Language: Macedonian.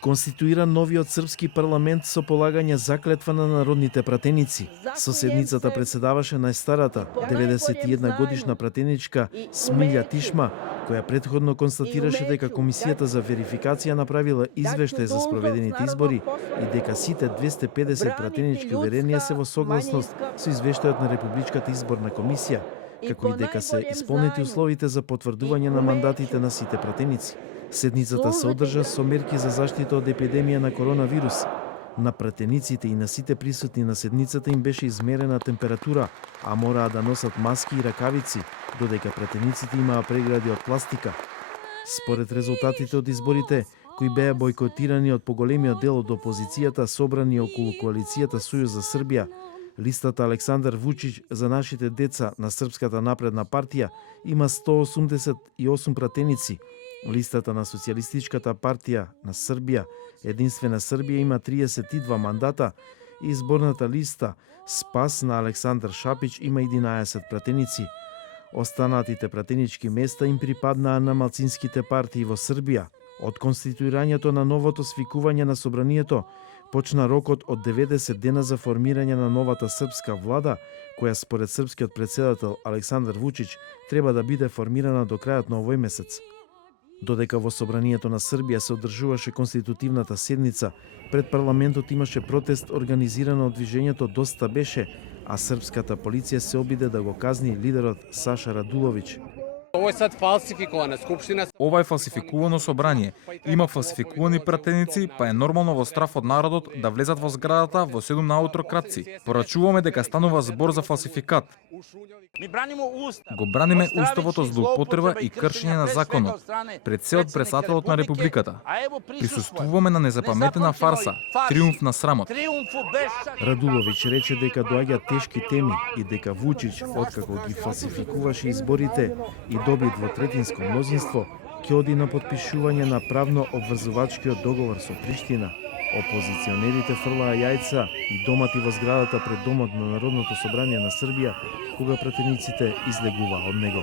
Конституира новиот српски парламент со полагање заклетва на народните пратеници. Со седницата председаваше најстарата, 91 годишна пратеничка Смилја Тишма, која претходно констатираше дека Комисијата за верификација направила извештај за спроведените избори и дека сите 250 пратенички уверенија се во согласност со извештајот на Републичката изборна комисија, како и дека се исполнети условите за потврдување на мандатите на сите пратеници. Седницата се одржа со мерки за заштита од епидемија на коронавирус. На пратениците и на сите присутни на седницата им беше измерена температура, а мораа да носат маски и ракавици, додека пратениците имаа прегради од пластика. Според резултатите од изборите, кои беа бойкотирани од поголемиот дел од опозицијата собрани околу коалицијата Сојуз за Србија, листата Александар Вучич за нашите деца на Српската напредна партија има 188 пратеници. Листата на Социјалистичката партија на Србија, Единствена Србија има 32 мандата и изборната листа Спас на Александар Шапич има 11 пратеници. Останатите пратенички места им припаднаа на малцинските партии во Србија. Од конституирањето на новото свикување на собранието почна рокот од 90 дена за формирање на новата српска влада, која според српскиот претседател Александар Вучич треба да биде формирана до крајот на овој месец. Додека во собранието на Србија се одржуваше конститутивната седница, пред парламентот имаше протест организиран од движењето Доста беше, а српската полиција се обиде да го казни лидерот Саша Радуловиќ. Ovo je sad falsifikovana skupština. Ова е фалсификувано собрание. Има фалсификувани пратеници, па е нормално во страф од народот да влезат во зградата во 7 наутро кратци. Порачуваме дека станува збор за фалсификат. Го браниме уставот од злоупотреба и кршење на законот пред се од председателот на републиката. Присуствуваме на незапаметена фарса, триумф на срамот. Радуловиќ рече дека доаѓаат тешки теми и дека Вучич, откако ги фалсификуваше изборите и доби двотретинско мнозинство, ќе оди на потпишување на правно обврзувачкиот договор со Приштина. Опозиционерите фрлаа јајца и домати во зградата пред домот на Народното собрание на Србија, кога пратениците излегуваа од него.